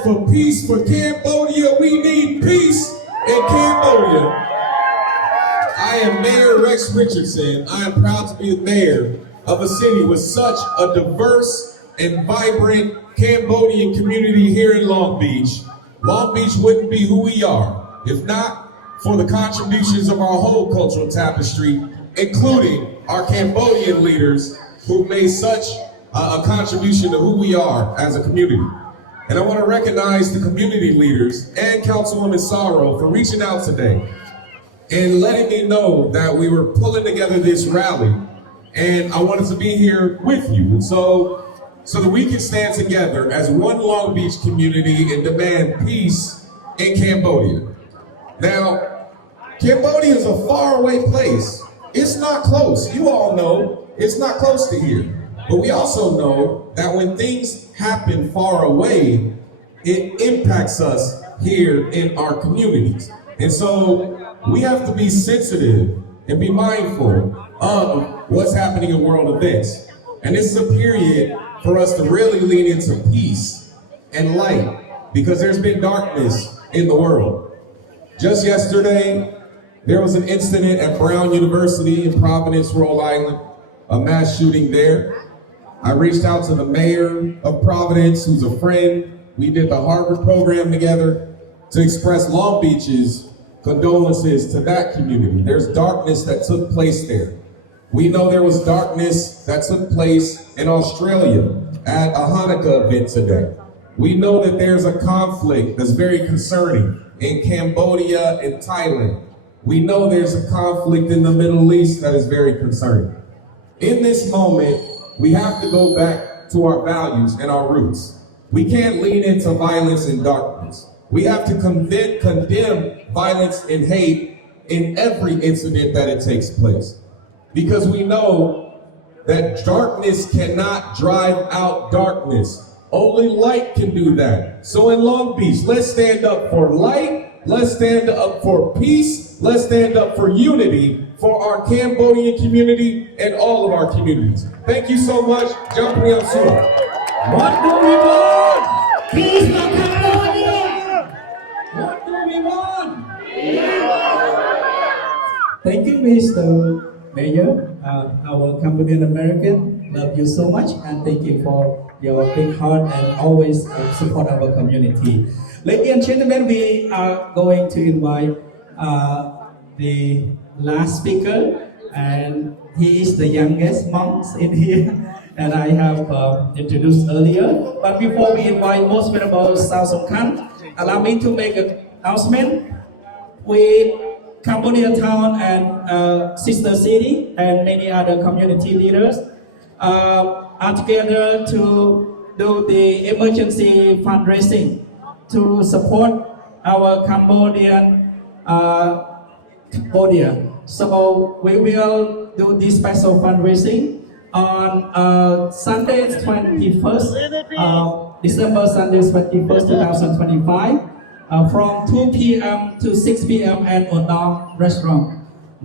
called for peace for Cambodia. We need peace in Cambodia. I am Mayor Rex Richardson. I am proud to be the mayor of a city with such a diverse and vibrant Cambodian community here in Long Beach. Long Beach wouldn't be who we are if not for the contributions of our whole cultural tapestry, including our Cambodian leaders who made such a contribution to who we are as a community. And I want to recognize the community leaders and Councilwoman Sorrow for reaching out today and letting me know that we were pulling together this rally, and I wanted to be here with you, so that we can stand together as one Long Beach community and demand peace in Cambodia. Now, Cambodia is a faraway place. It's not close. You all know it's not close to here. But we also know that when things happen far away, it impacts us here in our communities. And so we have to be sensitive and be mindful of what's happening in world events. And this is a period for us to really lean into peace and light, because there's been darkness in the world. Just yesterday, there was an incident at Brown University in Providence, Rhode Island, a mass shooting there. I reached out to the mayor of Providence, who's a friend. We did the Harvard program together to express Long Beach's condolences to that community. There's darkness that took place there. We know there was darkness that took place in Australia at a Hanukkah event today. We know that there's a conflict that's very concerning in Cambodia and Thailand. We know there's a conflict in the Middle East that is very concerning. In this moment, we have to go back to our values and our roots. We can't lean into violence and darkness. We have to condemn violence and hate in every incident that it takes place. Because we know that darkness cannot drive out darkness. Only light can do that. So in Long Beach, let's stand up for light. Let's stand up for peace. Let's stand up for unity for our Cambodian community and all of our communities. Thank you so much. Jampriam Sua. What do we want? Peace for Cambodia. What do we want? Thank you, Mr. Mayor, our Cambodian American. Love you so much, and thank you for your big heart and always support our community. Ladies and gentlemen, we are going to invite the last speaker, and he is the youngest monks in here, and I have introduced earlier. But before we invite most venerable Sao Song Khan, allow me to make an announcement. We Cambodia Town and Sister City and many other community leaders are together to do the emergency fundraising to support our Cambodia. So we will do this special fundraising on Sunday 21st, December Sunday 21st, 2025. From 2 p.m. to 6 p.m. at Odong Restaurant.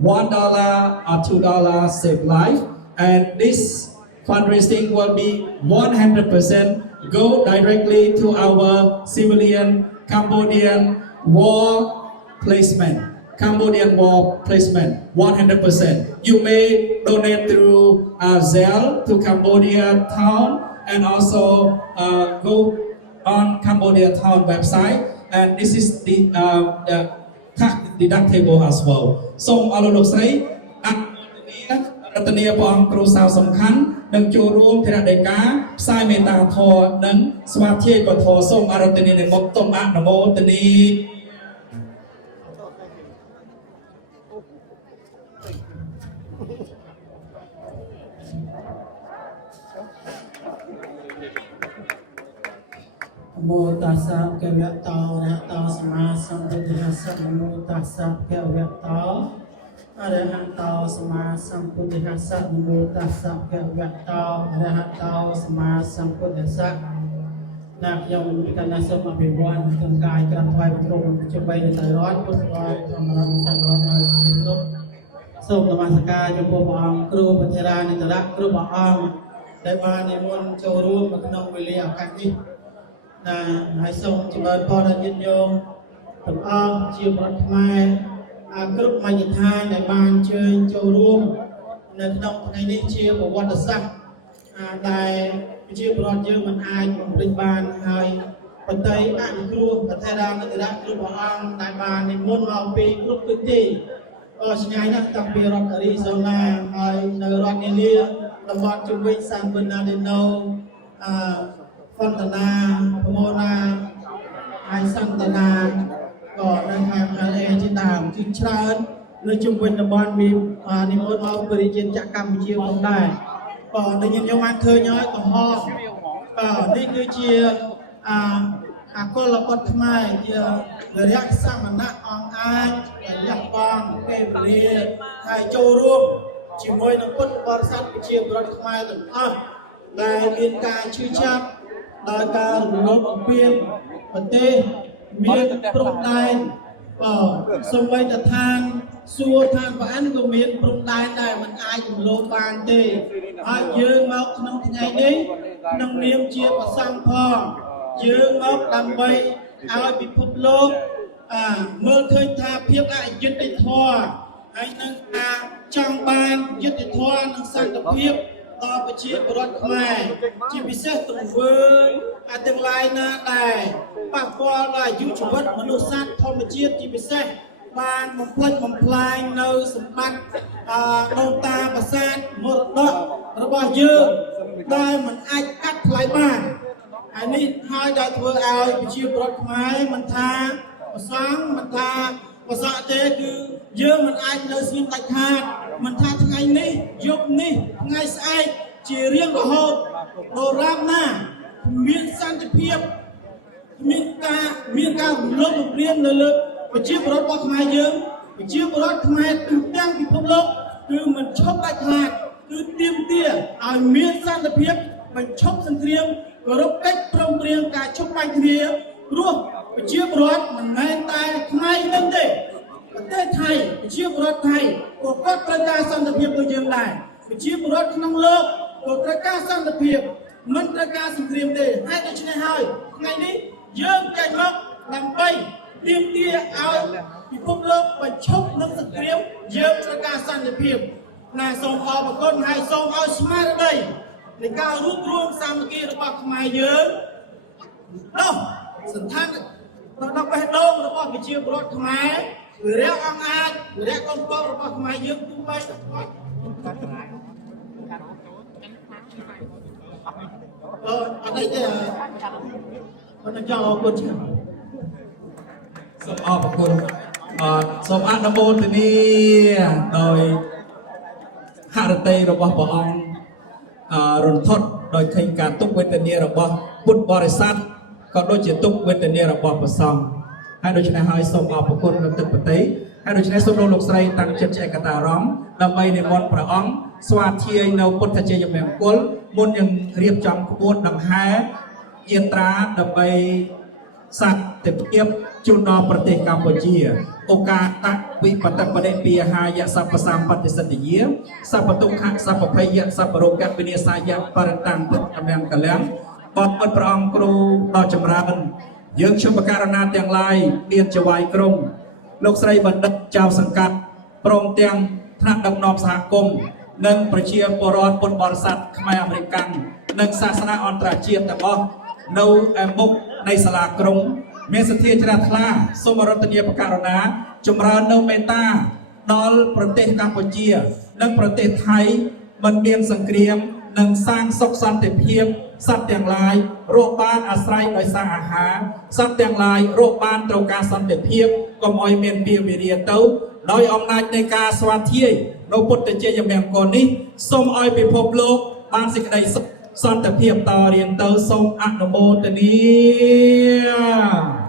$1 or $2 save life. And this fundraising will be 100% go directly to our civilian Cambodian war placement. Cambodian war placement, 100%. You may donate through Zelle to Cambodia Town, and also go on Cambodia Town website. And this is the tax deductible as well. សូមអរលោកស្រីអនុមោទនាព្រះអង្គគ្រូសាវសំខាន់នឹងចូលរួមធរណីការផ្សាយមេត្តាធម៌និងស្វាធ្យាយពធសូមអរតនានៃមុខទុំអនុមោទនា Namo tassa bhagavato arahato samma sambuddhassa. Namo tassa bhagavato arahato samma sambuddhassa. Namo tassa bhagavato arahato samma sambuddhassa. ណាខ្ញុំកណ្ដាសូមអភិវឌ្ឍក្នុងកាយក្រាបថ្វាយបង្គំជាមួយនឹងទៅរត់ពុទ្ធបរិស័ទធម្មរណសន្និដ្ឋានឲ្យស្រីគ្រប់សូមនមស្ការចំពោះព្រះអង្គគ្រូពធារានិតរៈគ្រប់ព្រះអង្គដែលបាននិមន្តចូលរួមនៅក្នុងវេលាឱកាសនេះ ណាហើយសូមចម្រើនពរដល់ញាតិញោមទាំងអស់ជាប្រដ្ឋខ្មែរគ្រប់មជ្ឈដ្ឋានដែលបានអញ្ជើញចូលរួមនៅក្នុងថ្ងៃនេះជាប្រវត្តិសាស្ត្រដែលប្រជាពលរដ្ឋយើងមិនអាចបំភ្លេចបានហើយបន្ទាយអនុគ្រោះប្រធានាធិបតីគ្រប់ព្រះអង្គដែលបាននិមន្តមកពីគ្រប់ទិសទីឆ្ងាយណាស់តាំងពីរដ្ឋអារីโซណាហើយនៅរដ្ឋនានាតំបន់ជុំវិញសានប៊ឺណាឌីណូហ្វុនតាណាប្រមូណាហើយសាន់តាណាក៏នៅខាងLAជាដើមជាច្រើននៅជុំវិញតំបន់មាននិមន្តមកពីរាជាណាចក្រកម្ពុជាផងដែរក៏ដូចខ្ញុំបានឃើញហើយកំហុសនេះគឺជាអកលបុត្រខ្មែរជារយៈសមណៈអង្គអាចដែលលះបង់ពេលវេលាហើយចូលរួមជាមួយនឹងពុទ្ធបរិស័ទប្រជាពលរដ្ឋខ្មែរទាំងអស់ដែលមានការជឿចាប់ដោយការរំលោភបំពានប្រទេសមានព្រំដែនសូម្បីតែឋានសួគ៌ឋានប្រអិនក៏មានព្រំដែនដែរមិនអាចរំលោភបានទេហើយយើងមកក្នុងថ្ងៃនេះក្នុងនាមជាព្រះសង្ឃផងយើងមកដើម្បីឲ្យពិភពលោកមើលឃើញថាភាពអយុត្តិធម៌ហើយនឹងការចង់បានយុត្តិធម៌និងសន្តិភាពដល់ប្រជាពលរដ្ឋខ្មែរជាពិសេសទង្វើទាំងឡាយណាដែលប៉ះពាល់ដល់អាយុជីវិតមនុស្សសត្វធម្មជាតិជាពិសេសបានបំផ្លិចបំផ្លាញនៅសម្បត្តិដូនតាប្រាសាទមរតករបស់យើងដែលមិនអាចកាត់ថ្លៃបានហើយនេះហើយដែលធ្វើឲ្យប្រជាពលរដ្ឋខ្មែរមិនថាប្រសង់មិនថាប្រសាទេគឺយើងមិនអាចនៅស្ងៀមដាច់ខាតមិនថាថ្ងៃនេះយប់នេះថ្ងៃស្អែកជារៀងរហូតដរាបណាមានសន្តិភាពមានការរំលោភបំពាននៅលើប្រជាពលរដ្ឋរបស់ខ្មែរយើងប្រជាពលរដ្ឋខ្មែរទូទាំងពិភពលោកគឺមិនឈប់ដាច់ខាតគឺទាមទារឲ្យមានសន្តិភាពបញ្ឈប់សង្គ្រាមគោរពកិច្ចព្រមព្រៀងការជប់បាញ់គ្នាព្រោះប្រជាពលរដ្ឋមិនមែនតែខ្មែរនឹងទេប្រទេសថៃប្រជាពលរដ្ឋថៃក៏គាត់ត្រូវការសន្តិភាពដូចយើងដែរប្រជាពលរដ្ឋក្នុងលោកក៏ត្រូវការសន្តិភាពមិនត្រូវការសង្គ្រាមទេហើយដូច្នេះហើយថ្ងៃនេះយើងចេញមកដើម្បីទាមទារឲ្យពិភពលោកបញ្ឈប់នឹងសង្គ្រាមយើងត្រូវការសន្តិភាពណាសូមអរគុណហើយសូមឲ្យស្មារតីនៃការរួបរวมសាមគ្គីរបស់ខ្មែរយើងនោះសន្តានដល់បេះដូងរបស់ប្រជាពលរដ្ឋខ្មែរវិរៈអង្គអាចវិរៈកូនប្រុសរបស់ខ្មែរយើងទូបីទៅគាត់អត់ទេគាត់ចង់អរគុណច្រើនសូមអរគុណសូមអនុមោទនាដោយហឫទ័យរបស់ព្រះអង្គរន្ធត់ដោយឃើញការទុក្ខវេទនារបស់ពុទ្ធបរិស័ទក៏ដូចជាទុក្ខវេទនារបស់ព្រះសង្ឃហើយដូច្នេះហើយសូមអរគុណនៅទឹកប្រទេសហើយដូច្នេះសូមលោកស្រីតាំងចិត្តជាឯកតារម្យដើម្បីនិមន្តព្រះអង្គស្វាធ្យាយនៅពុទ្ធជ័យមង្គលមុននឹងរៀបចំក្បួនដង្ហែយាត្រាដើម្បីសន្តិភាពជូនដល់ប្រទេសកម្ពុជាឱកាសវិបត្តិបដិពាហាយសព្វសម្បត្តិសិទ្ធិយាសព្វទុក្ខសព្វភ័យសព្វរោគវិនាសាយបរិតាំងពុទ្ធមង្គលំបងប្អូនព្រះអង្គគ្រូដ៏ចម្រើនយើងខ្ញុំបករណាទាំងឡាយមានចវាយក្រុមលោកស្រីបណ្ឌិតចៅសង្កាត់ព្រមទាំងថ្នាក់ដឹកនាំសហគមន៍និងប្រជាពលរដ្ឋពុទ្ធបរិស័ទខ្មែរអាមេរិកនិងសាសនាអន្តរជាតិទាំងអស់នៅមុខនៃសាលាក្រុងមានសទ្ធាជ្រះថ្លាសូមរតនាបកករណាចម្រើននៅមេត្តាដល់ប្រទេសកម្ពុជានិងប្រទេសថៃមិនមានសង្គ្រាមនិងសាងសុខសន្តិភាពសត្វទាំងឡាយរស់បានអាស្រ័យដោយសារអាហារសត្វទាំងឡាយរស់បានត្រូវការសន្តិភាពកុំឲ្យមានពៀវិរិយទៅដោយអំណាចនៃការស្វាធ្យាយនៅពុទ្ធជ័យមង្គលនេះសូមឲ្យពិភពលោកបានសេចក្តីសុខសន្តិភាពតរៀងទៅសូមអនុមោទនា